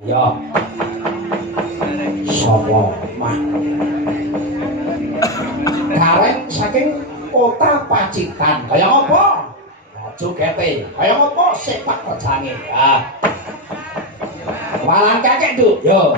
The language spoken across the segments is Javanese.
Ya. Sapa mah? Gareng saking kota Pacitan. Kaya apa? Jogete. Kaya apa sepak terjange? Ya. Walang kakek, Duk. Yo.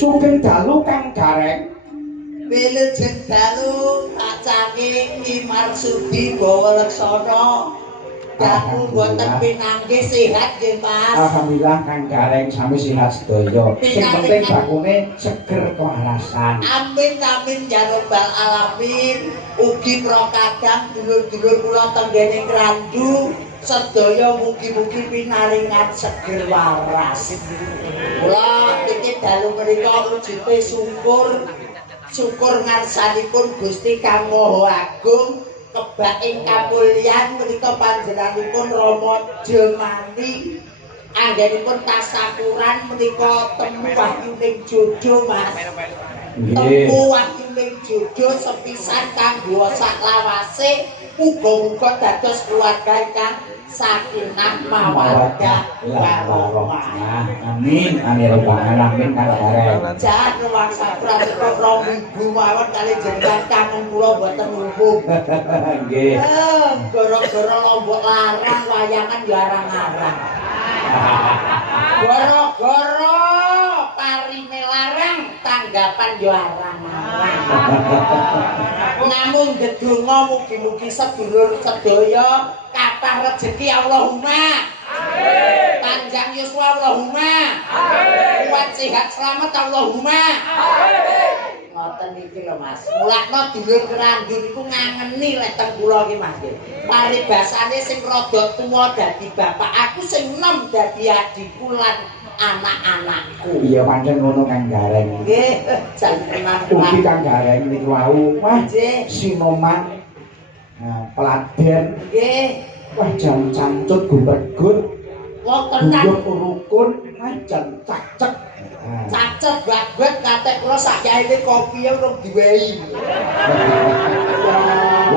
Sugeng dalu Kang Gareng. Wilujeng dalu kacange Ki Marsudi Bawa Leksana. Dalu boten pinanggih sehat nggih Mas. Alhamdulillah Kang Gareng sami sehat sedaya. Sing penting bakune seger kewarasan. Amin amin ya rabbal alamin. Ugi prokadang dulur-dulur kula tenggene Krandu sedaya mugi-mugi pinaringan seger waras. Kula iki dalu menika wujude syukur ngarsanipun Gusti Kang Maha Agung kebak ing kamulyan menika panjenenganipun Rama Jemani anggenipun tasakuran menika temu wahyuning jojo Mas. Temu wahyuning jojo sepisan kanggo saklawase muga-muga dados keluarga ingkang sakinah mawaddah warahmah. Amin. Amin amin Kang Gareng. Jan ruwasa pratika 2000 mawon kali jenengan kangen kula mboten lumpuh. Nggih. Gara-gara Lombok larang wayangan larang-larang. Gara-gara parine larang tanggapan yo arang-arang. Namung gedonga mugi-mugi sedulur sedaya kathah rejeki Allahumma. Amin. Panjang yuswa Allahumma. Amin. Kuat sehat selamat Allahumma. Amin. Ngoten iki lho Mas. Mulakno dulur Krandu niku ngangeni lek teng kula iki Mas. Paribasane sing rada tuwa dadi bapak, aku sing enom dadi adikku lan anak-anakku. Iya pancen ngono Kang Gareng. Nggih, jan tenan Ugi Kang Gareng niku wau wah nggih. Sinoman Peladen. Nggih. Wah jam cancut gumbergut. Wonten rukun jan cacek. Cacet banget katek kula sakyaine kopi urung diwehi.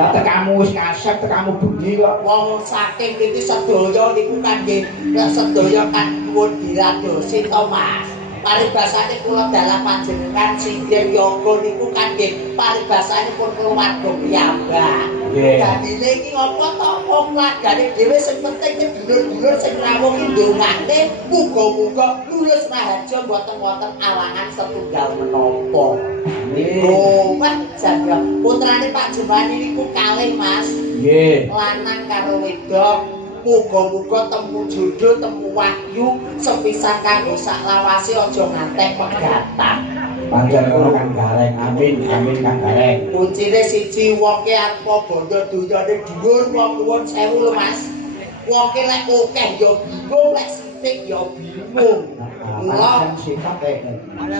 Lah tekamu wis ngasep tekamu bengi kok. Wong saking iki sedaya niku kangge sedaya kan nuwun diradosi to Mas. Paribasane kula dalah panjenengan Sinden Yoga niku kangge paribasanipun keluarga piyambak. Dadine iki apa to wong lagane dhewe sing penting iki dulur-dulur sing rawuh ki ndongane muga-muga lulus raharja mboten wonten alangan setunggal menapa. Oh, Mas jaga putrane Pak Jemani niku kalih Mas. Nggih. Lanang karo wedok. Muga-muga temu jodoh, temu wahyu, sepisan kanggo sak lawase aja ngantek pegatan. Panjen ngono Kang Gareng. Amin, amin Kang Gareng. Kuncine siji wong ki arep bondo dunyane dhuwur wong nuwun sewu lho Mas. Wong ki lek akeh ya bingung, lek sithik ya bingung. Panjen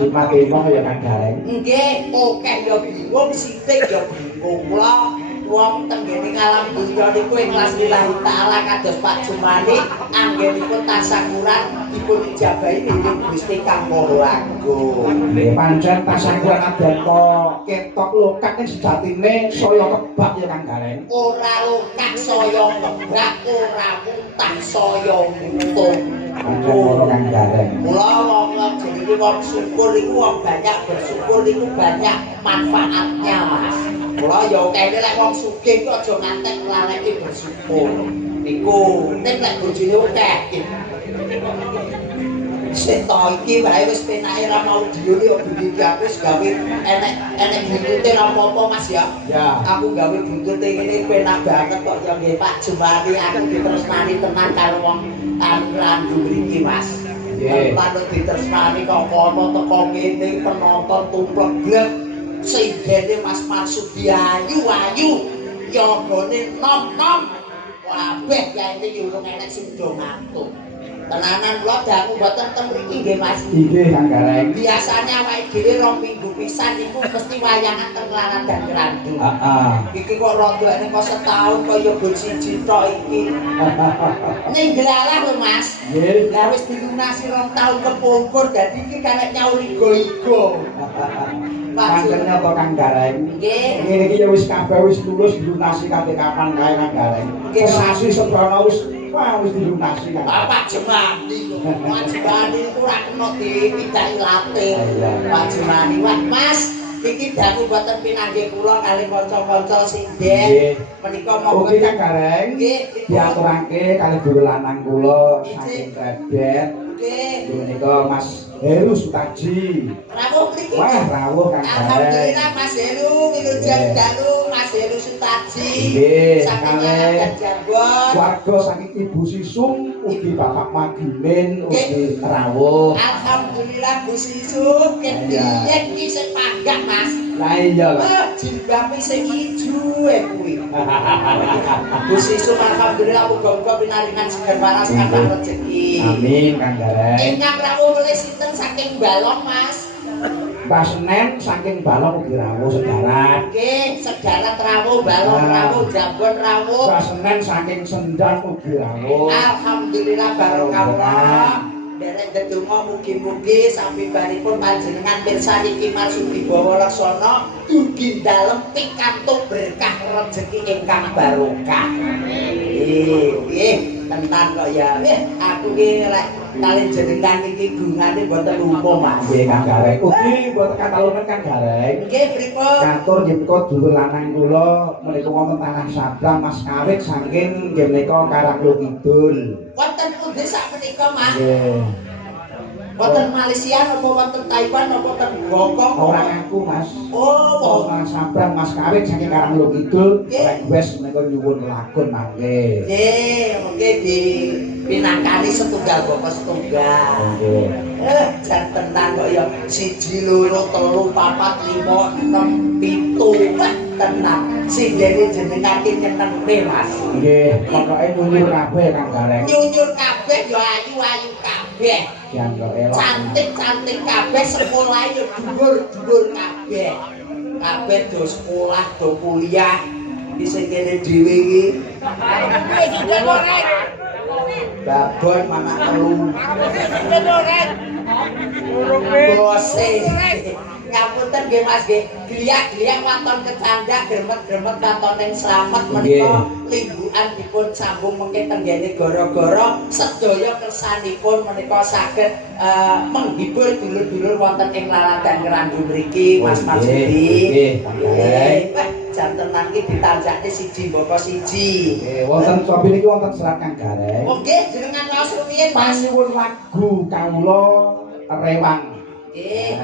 sifat wong ya Kang Gareng. Nggih, akeh ya bingung, sithik ya bingung. Mula wong tenggene ngalam dunya niku ikhlas lillahi taala kados Pak Jumani anggenipun tasakuran dipun ijabahi dening Gusti Kang Maha Agung. Nggih pancen tasakuran adento ketok lokak ning sejatine saya kebak ya Kang Gareng. Ora lokak saya kebak, ora muntah saya mutung. Pancen ngono Kang Gareng. Mula wong jenenge wong syukur iku wong banyak bersyukur iku banyak manfaatnya Mas. Mula ya kene lek wong sugih ku aja ngantek laleki bersyukur. Niku nek lek bojone akeh. Seto iki wae wis penake ra mau diune ya bunyi wis gawe enek buntute ra apa-apa Mas ya. Ya. Aku gawe buntute ngene penak banget kok ya nggih Pak Jembani aku ditresnani tenan karo wong randu mriki Mas. Nggih. Panut ditresnani kok kono teko kene penonton tumplek sing gene Mas Marsudi ayu yogane nom-nom kabeh yaene yo urung enek sing do ngantuk. Tenanan kula dangu mboten ten mriki nggih Mas. Nggih Kang Gareng. Biasane awake dhewe 2 minggu pisan iku mesti wayangan ten Klaran dan Grandung. Heeh. Iki kok rada nek kok setahun kaya bol siji tok iki. Ning glalah lho Mas. Nggih. Lah wis dilunasi 2 tahun kepungkur dadi iki karek nyaur igo-igo. Pancen apa Kang Gareng? Nggih. Ngene iki ya wis kabeh wis lulus dilunasi kate kapan kae Kang Gareng. Nggih. Sasi seprono wis wis dilunasi Kang. Bapak Jemani lho. Pak Jemani iku ora kena dipindhahi latir. Pak Jemani, wah Mas, iki dangu mboten pinanggih kula kali kanca-kanca sinden. Menika monggo Kang Gareng. nggih Diaturake kali guru lanang kula saking Rebet. nggih. Menika Mas Heru Sutaji. Rawuh mriki. Wah, rawuh Kang Gareng. Alhamdulillah Mas Heru, wilujeng dalu Mas Heru Sutaji. Nggih, saking kalih dan Jambon. Warga saking Ibu Sisung, ugi Bapak Magimin, ugi rawuh. Alhamdulillah Bu Sisu, ketiyen iki sing panggah Mas. Lah iya lah. Jilbabe sing ijo kuwi. Bu Sisu alhamdulillah muga-muga pinaringan seger waras kathah rezeki. Amin Kang Gareng. Ingkang rawuh oleh sinten saking Balong Mas? Mbah Senen saking Balong ugi rawuh sedaran. Nggih, sedarat rawuh, Balong rawuh, Jambon rawuh. Mbah Senen saking Sendang ugi rawuh. Alhamdulillah barokah. Derek ndedonga mugi-mugi sampinipun panjenengan mirsani Ki Marsudi Bawa Laksana dugi dalem pikantuk berkah rezeki ingkang barokah. Nggih, tenan kok ya. Aku ki lek kali jenengan iki gungane mboten lumpuh Mas. Nggih Kang Gareng. Ugi mboten katalungan Kang Gareng. Nggih, pripun? Katur nggih menika dulur lanang kula menika wonten tanah Sabrang Mas Kawit saking nggih menika Karanglo Kidul. Wonten pundi sakmenika Mas? Nggih. Wonten Malaysia napa wonten Taiwan napa wonten Hongkong? Ora ngaku Mas. Oh, Tanah Sabrang Mas Kawit saking Karanglo Kidul. Nggih. Request menika nyuwun lakon mangke. nggih, mungkin di pinangkani setunggal bapak setunggal. Nggih. Jan tenan kok ya 1 2 3 4 5 6 7 tenan. Sing dene jenengan ki nyenengke Mas. Nggih, pokoke nyuwun kabeh Kang Gareng. Nyunyur kabeh ya ayu-ayu kabeh. Dianggo elok. Cantik-cantik kabeh, sekolah ya dhuwur-dhuwur kabeh. Kabeh do sekolah, do kuliah. Di sing kene dhewe iki. Babon mana telu. Bose. Ngapunten nggih Mas nggih. Gliak-gliak waton kecandhak gremet-gremet waton ing slamet menika linggukan dipun sambung mengke tenggene gara-gara sedaya kersanipun menika saged menghibur dulur-dulur wonten ing laladan Ngrandu mriki Mas Marsudi. Nggih. Jantenan iki ditanjake siji mboko siji. Nggih, wonten cobi niki wonten serat Kang Gareng. Oh nggih, jenengan waos rumiyin Mas. Panyuwun lagu kawula rewang. Nggih.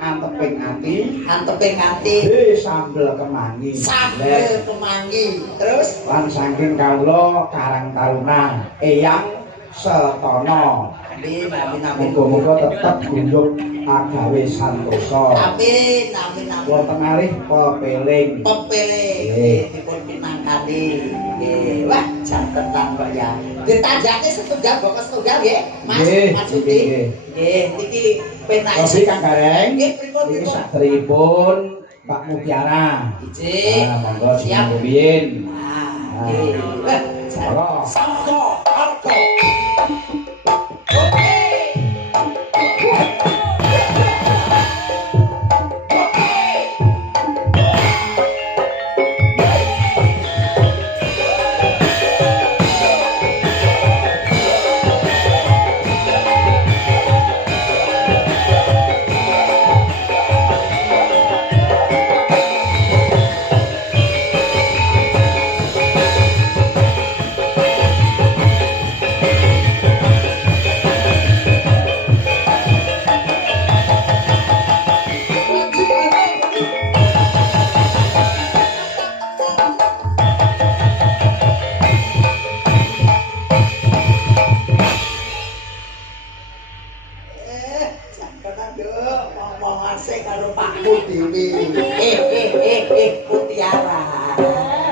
Anteping ati, Anteping ati. sambel kemangi. Sambel kemangi. Terus Lan saking kawula Karang Taruna Eyang Setana. amin amin amin. Muga-muga tetep guyub agawe santosa. Amin amin amin. Wonten malih pepeling. Pepele dipun pinangkani. Nggih. Wah, jantenan kok ya. Ditanjake setunggal mboko setunggal nggih, Mas Marsudi. Nggih, niki penak. Kopi Kang Gareng. Nggih, pripun Iki pripun? saderipun Pak Mutiara. Iji. Monggo Siap. sing rumiyin. Nggih. Wah, Monggo. sangko alko. Oke.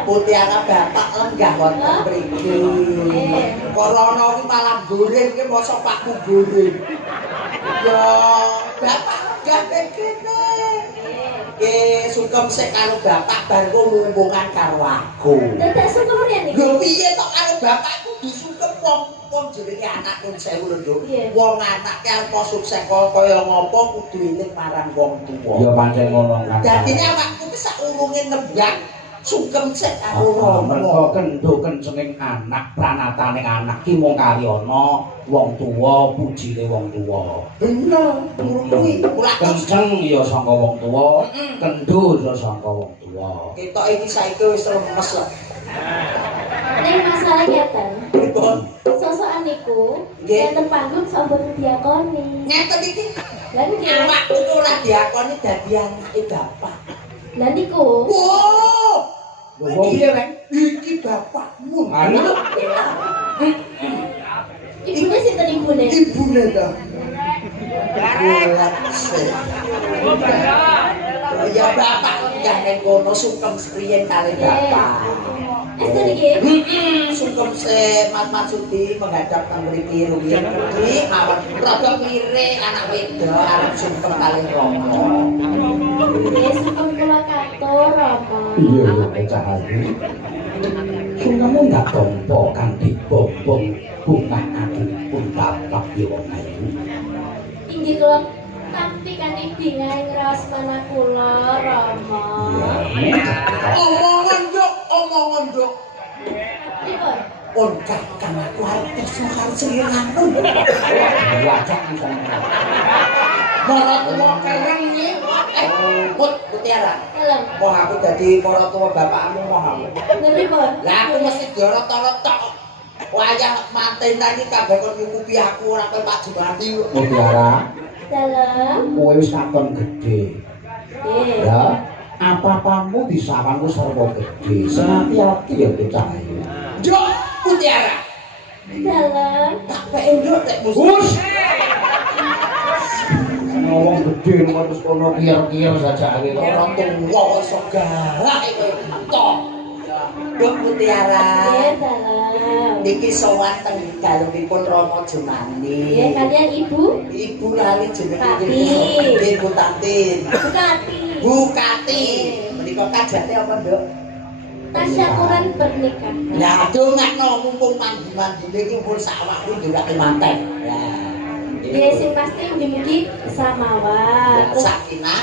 Mutiara bapak lenggah wonten mriki. Corona kuwi malah goreng ki mosok pakku goreng. Ya, bapak lenggah kene. Nggih, sungkem sik karo bapak bar lumbungan karo aku. Dadak sungkem ya niki. Lho piye tok karo bapakku disungkem wong jenenge anak nun sewu lho, Nduk. Wong anake apa sukses kaya ngopo kudu eling marang wong tuwa. Ya pancen ngono Kang. Dadine awakku ki saurunge nembang sungkem sik karo mergo kendho kencenging anak pranataning anak ki mung kali ana wong tuwa pujine wong tuwa. Bener, kuwi kula Kenceng ya saka wong tuwa, kendho ya saka wong tuwa. ketok iki saiki wis lemes lah. Ning masalah ngeten. Pripun? Sosokan niku Nggih. ngeten panggung sampun diakoni. Ngeten iki Lah niki. awakku ku ora diakoni dadi anake bapak. Lah niku. Wow! Lho wong piye rek? Iki bapakmu. Anu Ibune sinten ibune? Ibune ta. Ya bapak enggak ning kono sungkem spriyen kali bapak. Estu niki. Sungkem se Mas Marsudi menghadap nang mriki rumiyin kedhi mawon rada mire anak wedok arep sungkem kali Romo. Nggih, sungkem kula katur apa. iya ya pecahanku. Sungkemu ndak tompo kanthi bombong bunga aku pun tapak yo wong ayu. Inggih kula tampi kanthi dingaing raos mana kula Rama. Omongan nduk. Pripun? Pun kakang aku arep tresno karo seliramu. Wajak bisa. Para tuwa kereng iki. Put Mutiara. Kelem. Wah aku dadi para tuwa bapakmu moh aku. Pripun? Lah aku mesti diorot-orot wayah mantenan iki kabeh kon nyukupi aku ora kaya Pak Jumadi. Mutiara, Dalem. kowe wis katon gedhe. Nggih. Ya, apa-apamu disawanku sarwa gedhe. Sing ati-ati ya bocah. Nduk Mutiara. Dalem. Tak peke nduk nek musuh. Us. Ngomong gedhe nomor terus kono kier-kier saja ae. Ora tuwa iso galak kowe entok. Nduk Mutiara. Nggih, dalem. Niki sowan teng dalemipun Rama Jumani. Nggih, kalian ibu Ibu lali jenenge Tati. Nggih Bu Tati. Bukati. Bukati. Menika kajate apa, Nduk? Tasyakuran pernikahan. Lah dongakno mumpung mandi-mandine iki pun sawakku ndurake manten. Lah Ya sing pasti mugi-mugi samawat. Terus Sakinah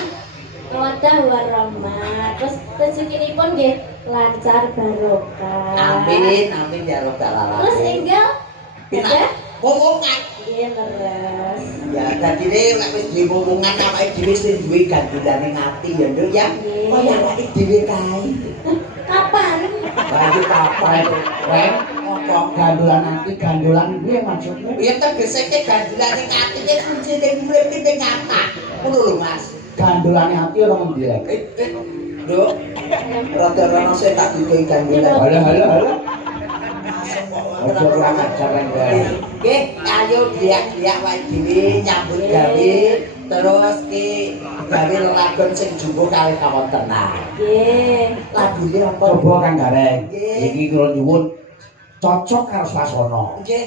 mawaddah warahmah. Terus rezekinipun nggih lancar barokah. amin amin ya rabbal Terus alamin enggal Pindah ngomongan nggih leres. ya dadine nek wis duwe ngomongan awake dhewe sing duwe gandulane ngati ya nduk ya kaya awake dhewe kae Kapan? Bagi kapan Reng? apa Gandulan nanti gandulan gue maksudnya. ya tegese ke gandulane ngati iki kuncine urip iki nyata ngono lho Mas Gandulannya hati orang ngendi Reng? Nduk rada-rada sing tak duwe gandulan Halo. Ojo kurang ajar Reng. Nggih, ayo biak-biak wae dhewe nyambut gawe terus ki gawe lagon sing jumbo kalih kawontenan. Nggih. Lagune apa? Coba Kang Gareng. Nggih. Iki kula nyuwun cocok karo swasana. Nggih.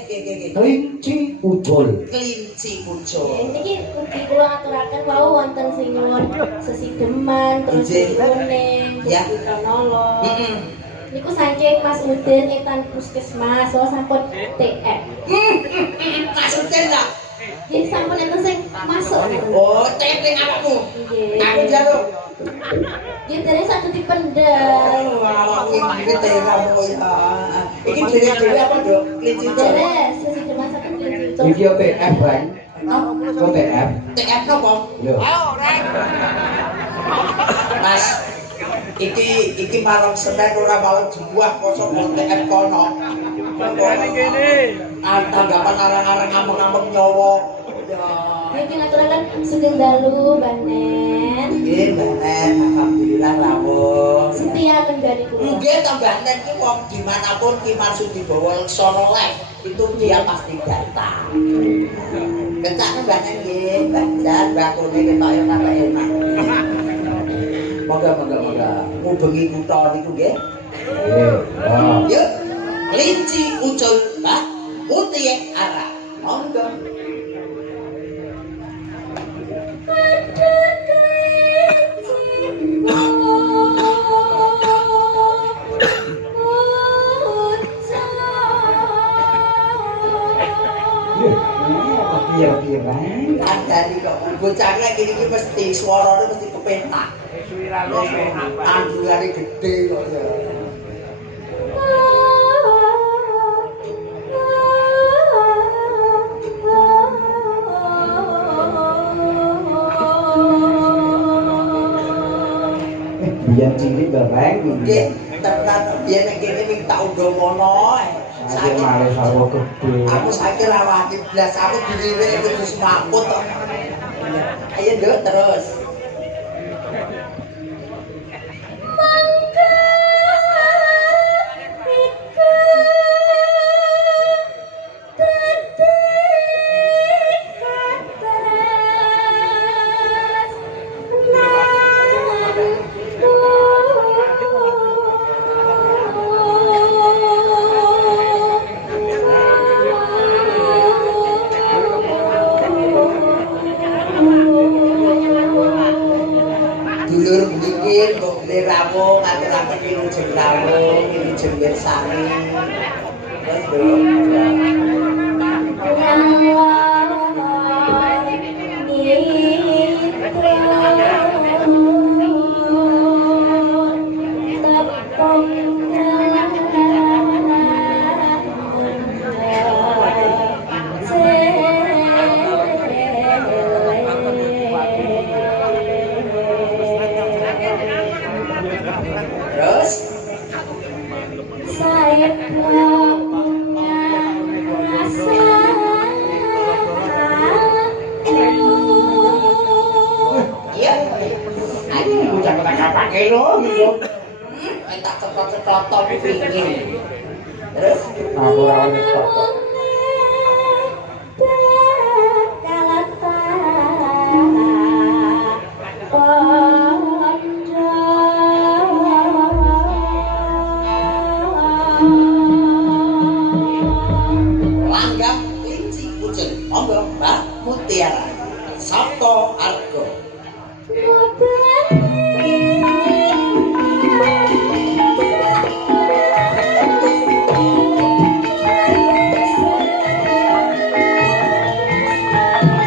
Kelinci ucul. Kelinci muncul. Niki ugi kula aturaken wau wonten sing nyuwun sesideman terus Nggih. kuning, Ya. terus kanolong. Heeh. Niku saking Mas Udin Etan Puskesmas, so sampun TF. Maksudnya lah. Nggih sampun enten sing masuk. Oh, tepeng awakmu. Nggih. Aku jaluk. Nggih dene saged dipendhet. Oh, awakmu iki teramu ya. Iki dhewe-dhewe apa, Dok? Kelinci muncul. Dene sesideman saged diucul. Iki OTF Reng. OTF. TF napa? Lho. Mas, iki malam Senin ora malam Jumat kosong TF kono. Tanggapan arang-arang ngamuk-ngamuk nyawa. Ya. Niki ngaturaken sugeng dalu banen. Nggih, Mbak, alhamdulillah rawuh. Setia kendali kula. Nggih, tambah nek ki wong dimanapun ki maksud dibawa sono live itu dia pasti datang. Ketak Mbak nggih, Mbak Jan, Mbak Kune ketok yo tambah enak. Moga. Ngubengi kutha niku nggih. Oh. Yuk, kelinci ucul, Mbak. Putih arah. Monggo. Piye Reng? Kandhani kok bocah iki mesti swarane mesti kepentak. Andulane gedhe kok ya. Biyen cilik Reng. Nggih, tenan biyen nek kene ning tak undomono. Saiki male sarwa gedhe. Aku saiki ra wani blas, aku dilirik terus maput kok. Ayo Nduk terus. Dulur mlikin kok beli rawuh ngaturaken wilujeng rawuh, wilujeng mirsani. Terus Nduk. Terus Saya punya rasa iya. Ayo Bocah kota kapake lho gitu. tak cetot-cetot iki. Terus Aku ora ngerti. langgam kelinci ucul. Monggo, Mbak Mutiara. Sabto Argo. Thank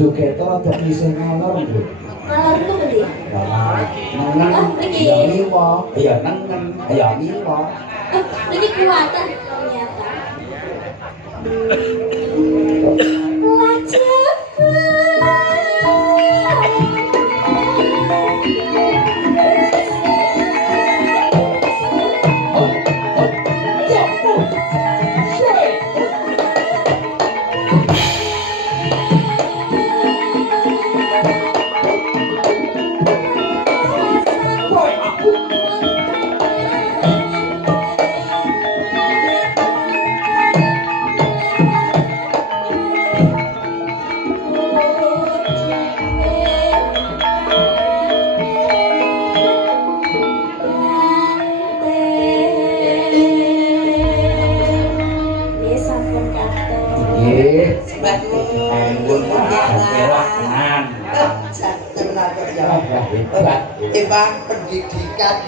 joget rada isih ngalor lho. Ngalor ku pundi? Nengen mriki. ya niwa, ya nengen, ya niwa. Ini kuatan ternyata. Wajib. Jangan tenan kok ya. Hebat pendidikan